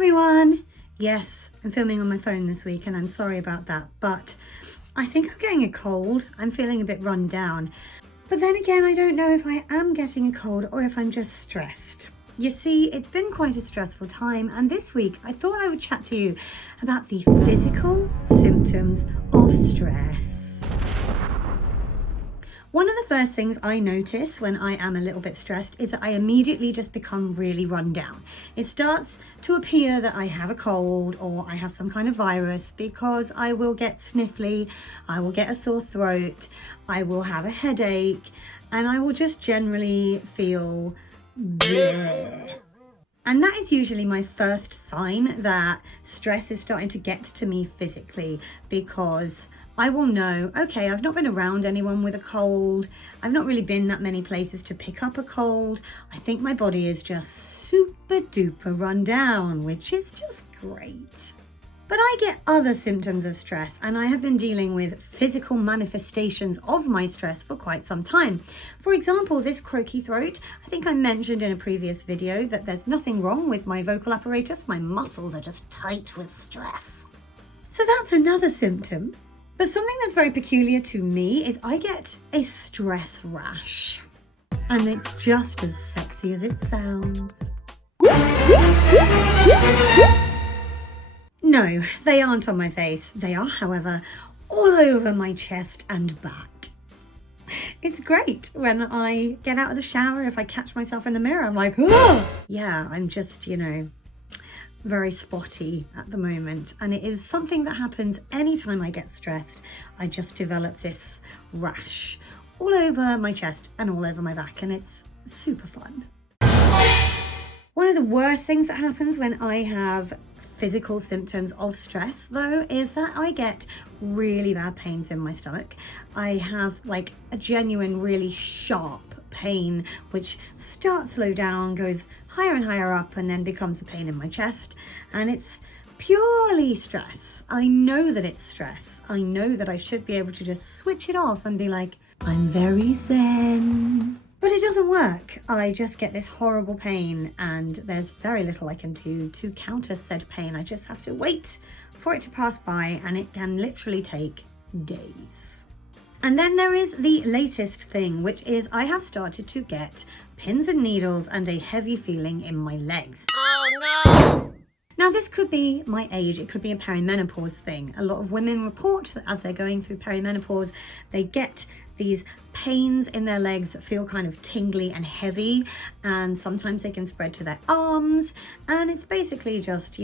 everyone! Yes, I'm filming on my phone this week and I'm sorry about that, but I think I'm getting a cold. I'm feeling a bit run down. But then again, I don't know if I am getting a cold or if I'm just stressed. You see, it's been quite a stressful time, and this week I thought I would chat to you about the physical symptoms of stress. One of the first things I notice when I am a little bit stressed is that I immediately just become really run down. It starts to appear that I have a cold or I have some kind of virus because I will get sniffly, I will get a sore throat, I will have a headache, and I will just generally feel bleh. And that is usually my first sign that stress is starting to get to me physically, because I will know, okay, I've not been around anyone with a cold. I've not really been that many places to pick up a cold. I think my body is just super duper run down, which is just great. But I get other symptoms of stress, and I have been dealing with physical manifestations of my stress for quite some time. For example, this croaky throat. I think I mentioned in a previous video that there's nothing wrong with my vocal apparatus. My muscles are just tight with stress. So that's another symptom. But something that's very peculiar to me is I get a stress rash. And it's just as sexy as it sounds. No, they aren't on my face. They are, however, all over my chest and back. It's great when I get out of the shower. If I catch myself in the mirror, I'm like, oh! Yeah, I'm just, very spotty at the moment. And it is something that happens anytime I get stressed. I just develop this rash all over my chest and all over my back, and it's super fun. One of the worst things that happens when I have physical symptoms of stress, though, is that I get really bad pains in my stomach. I have like a genuine, really sharp pain, which starts low down, goes higher and higher up, and then becomes a pain in my chest. And it's purely stress. I know that it's stress. I know that I should be able to just switch it off and be like, I'm very zen. But it doesn't work. I just get this horrible pain, and there's very little I can do to counter said pain. I just have to wait for it to pass by, and it can literally take days. And then there is the latest thing, which is I have started to get pins and needles and a heavy feeling in my legs. Oh no! Now, this could be my age, it could be a perimenopause thing. A lot of women report that as they're going through perimenopause, they get these pains in their legs that feel kind of tingly and heavy, and sometimes they can spread to their arms, and it's basically just,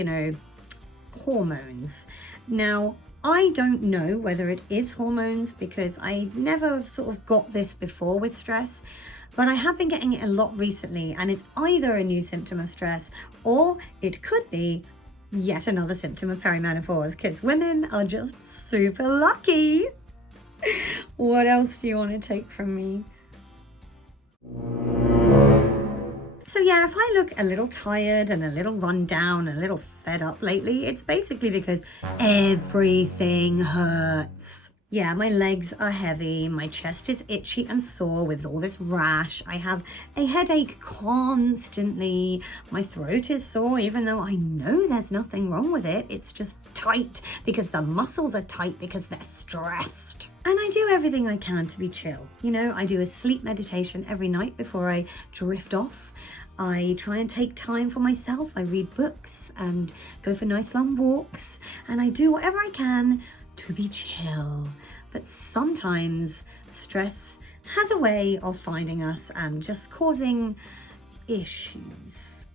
hormones. Now, I don't know whether it is hormones because I never sort of got this before with stress, but I have been getting it a lot recently, and it's either a new symptom of stress or it could be yet another symptom of perimenopause, because women are just super lucky. What else do you want to take from me? So yeah, if I look a little tired and a little run down, a little fed up lately, it's basically because everything hurts. Yeah, my legs are heavy, my chest is itchy and sore with all this rash, I have a headache constantly, my throat is sore even though I know there's nothing wrong with it, it's just tight because the muscles are tight because they're stressed. And I do everything I can to be chill. I do a sleep meditation every night before I drift off. I try and take time for myself. I read books and go for nice long walks, and I do whatever I can to be chill. But sometimes stress has a way of finding us and just causing issues.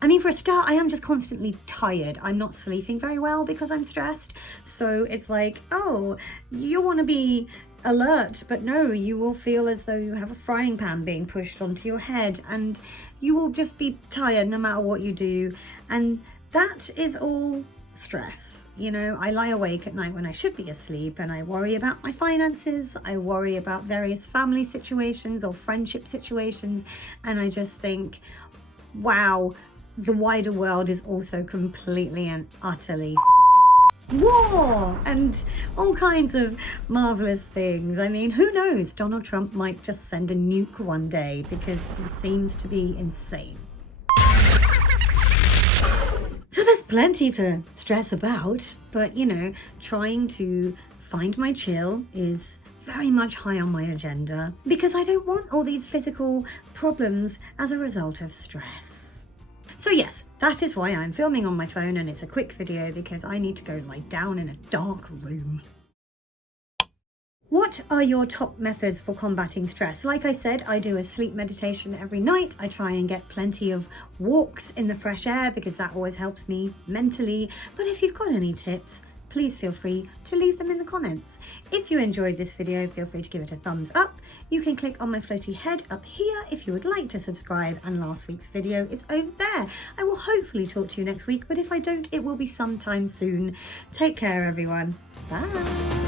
I mean, for a start, I am just constantly tired. I'm not sleeping very well because I'm stressed. So it's like, oh, you want to be alert, but no, you will feel as though you have a frying pan being pushed onto your head, and you will just be tired no matter what you do. And that is all stress. I lie awake at night when I should be asleep, and I worry about my finances. I worry about various family situations or friendship situations. And I just think, wow, the wider world is also completely and utterly war and all kinds of marvelous things. I mean, who knows? Donald Trump might just send a nuke one day because he seems to be insane. So there's plenty to stress about, but you know, trying to find my chill is very much high on my agenda because I don't want all these physical problems as a result of stress. So yes, that is why I'm filming on my phone, and it's a quick video because I need to go lie down in a dark room. What are your top methods for combating stress? Like I said, I do a sleep meditation every night. I try and get plenty of walks in the fresh air because that always helps me mentally. But if you've got any tips, please feel free to leave them in the comments. If you enjoyed this video, feel free to give it a thumbs up. You can click on my floaty head up here if you would like to subscribe, and last week's video is over there. I will hopefully talk to you next week, but if I don't, it will be sometime soon. Take care, everyone. Bye.